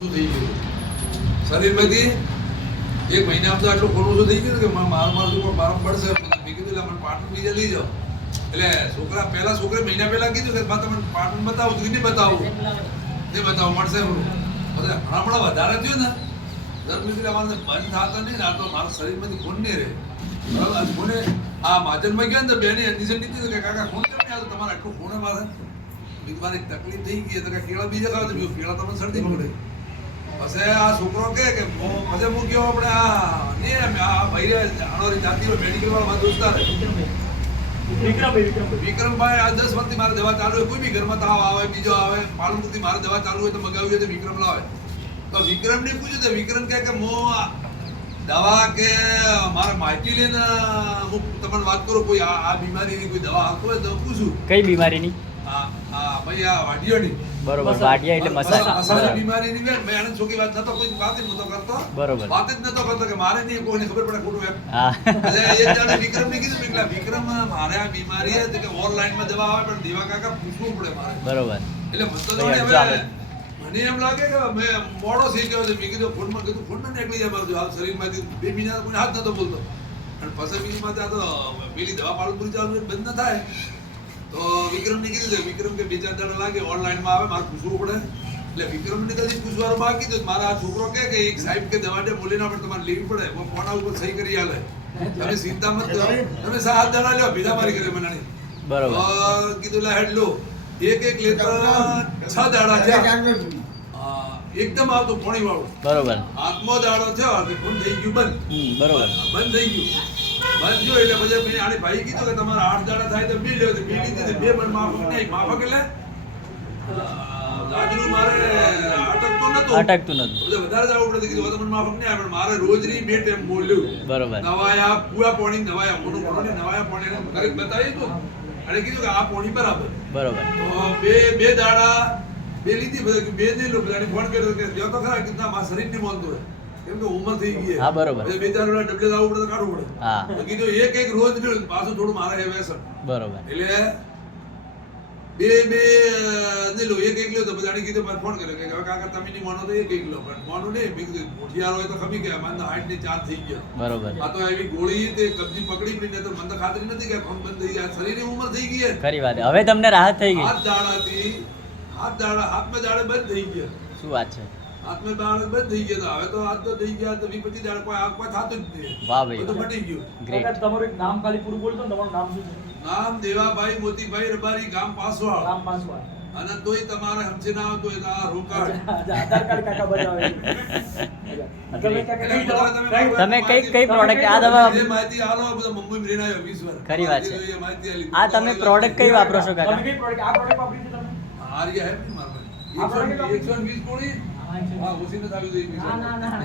શું થઈ ગયું? શરીરમાંથી એક મહિનામાં તો આટલું ખોટું થઈ ગયું કે મારું મારું પણ મારો પડશે? મેં કીધું એટલે મને પાટણ બીજા લઈ જાઓ. એટલે છોકરા પહેલા છોકરે મહિના પહેલા કીધું કે તમે તમને પાટણ બતાવું કે નહીં બતાવું તે બતાવો મળશે બધું હમણાં વધારે થયું ને દર એટલે અમારે બંધ થતો નહીં ને તો મારા શરીરમાંથી ખૂન નહીં રહે. ખૂને આ માજનમાં ગયા ને તો બેને એડમિશન લીધી કે કાકા ખૂન કેમ નહીં આવતું? તમારે આટલું ખૂણે મારે કીધું, એક તકલીફ થઈ ગઈ તો કેળા બીજા ખાવા કેળા તમને શરદી પડે પછી આ છોકરો કે કે મજે મૂક્યો આપણે આ નહીં આ ભાઈ આણોરી જાતિનો મેડિકલ વાળો મારા દોસ્તાર. વિક્રમભાઈ આ દસ વર્ષથી મારે દવા ચાલુ હોય કોઈ બી ઘરમાં તાવ આવે બીજો આવે પાલનપુરથી મારે દવા ચાલુ હોય તો મગાવી હોય તો વિક્રમ લાવે. તો વિક્રમને પૂછ્યું તો વિક્રમ કહે કે હું દવા કે મારે માહિતી લઈને હું તમને વાત કરું કોઈ આ આ બીમારીની કોઈ દવા આપતો હોય તો પૂછું. કઈ બીમારીની? હા હા ભાઈ આ વાઢીઓની બરોબર વાટિયા એટલે મસાલા. મસાલા. બીમારી ની મેં આનંદ છોકી વાત થતો કોઈ વાત જ નતો કરતો. બરોબર. વાત જ નતો કરતો કે મારે નહીં કોઈને ખબર પડે ખોટું એમ. હા. એટલે એ જાણે વિક્રમને કીધું મેં વિક્રમ મારે આ બીમારી છે કે ઓનલાઈનમાં દવા આવે પણ દેવા કાકા પૂછવું પડે મારે. બરોબર. એટલે મને તો ભાઈ, જોડે ચાલે. હવે મને એમ લાગે કે મેં મોડો થઈ ગયો છે. મેં કીધું ફોનમાં કીધું ફોન ના નીકળી જાય મારું હાલ શરીરમાંથી બે મહિના કોઈ હાથ નતો બોલતો. અને પછી બીજી માથે આ તો પેલી દવા પાલનપુરી ચાલુ બંધ ન થાય. તો વિક્રમને કીધું છે વિક્રમ કે બીજા ચાર દાડા લાગે ઓનલાઈનમાં આવે મારે પૂછવું પડે. એટલે વિક્રમને કદી પૂછવાનું બાકી તો મારા આ છોકરો કે કે એક સાહેબ કે દવા દે બોલીને આપણે તમારે લેવી પડે. હું ફોન ઉપર સહી કરી આલે. તમે ચિંતા મત કરો. તમે સાત દાડા લ્યો ભીડા મારી કરે મને બરોબર. કીધું લે હેડ લો. એક એક લેતા છ દાડા થયા. એકદમ આવતું પોણી વાળું. બરોબર. આત્મો દાડો થયો ફોન થઈ ગયું બંધ. બરોબર. બંધ થઈ ગયું. બંધ થયું એટલે પછી મેં આને ભાઈ કીધું કે તમારા આઠ દાડા થાય તો બી તો બી લીધી તો બે પણ માફક નહીં. માફક એટલે? મારે અટકતું નતું. અટકતું નતું. એટલે વધારે જ પડે. કીધું હવે માફક નહીં આવે પણ મારે રોજની બે ટાઈમ બોલ્યું બરોબર. નવાયા પૂરા પોણી નવાયા મોનું પોણી નવાયા પોણી. એને બતાવી હતું અને કીધું કે આ પોણી બરાબર. બરોબર. તો બે બે દાડા બે લીધી બે નહીં લો બધાને ફોન કર્યો કે જો તો ખરા કે ના મારા મોનતો હોય. કેમ કે ઉંમર થઈ ગઈ હા, બરોબર. બે ચાર દાડા ડબલે આવવું પડે તો કાઢવું પડે. હા. કીધું એક એક રોજ પાછું થોડું મારે વ્યસન બરોબર. એટલે બે બે અ, લો એક એક લ્યો તો બધાને કીધું મારે ફોન કર્યો. કે હવે કાકા તમે નહીં માનો તો એક એક લો. પણ માનો નહીં. મેં કીધું મોઢિયાર હોય તો ખમી ગયા. મને હાઈટની ચાર થઈ ગયા. બરોબર. આ તો એવી ગોળી તે કબજી પકડી પડી તો મને તો ખાતરી નથી કે ફોન બંધ થઈ ગયા શરીરની ઉંમર થઈ ગઈ ખરી વાત હવે તમને રાહત થઈ ગઈ. હાથ દાડાથી હાથ દાડા હાથમાં દાડે બંધ થઈ ગયા. શું વાત છે? હાથમાં દાડે બંધ થઈ ગયા તો હવે તો હાથ તો થઈ ગયા તો વી પછી દાડે કોઈ આ કોઈ થતું જ નહીં. વાહ ભાઈ. તો મટી ગયું. ગ્રેટ તમારું એક નામ ખાલી પૂરું બોલતો ને તમારું નામ શું છે? નામ દેવાભાઈ મોતીભાઈ રબારી ગામ પાસવાળ ગામ પાસવાળ અને તોય તમારે સમજી ના આવતું હોય તો આ રોકાણ. આધાર કાર્ડ કાકા બતાવે તમે કઈ કઈ- તમે કઈ કઈ પ્રોડક્ટ આ દવા માહિતી આલો બધા મુંબઈ માં આવ્યો 20 વર્ષ. ખરી વાત છે. માહિતી આ તમે પ્રોડક્ટ કઈ વાપરો છો તમે કાકા કઈ પ્રોડક્ટ આ પ્રોડક્ટ વાપરી છે તમે? આર્ય હે મારા આ ભાઈ. 120 ગોળી? હા, 21 ના ના.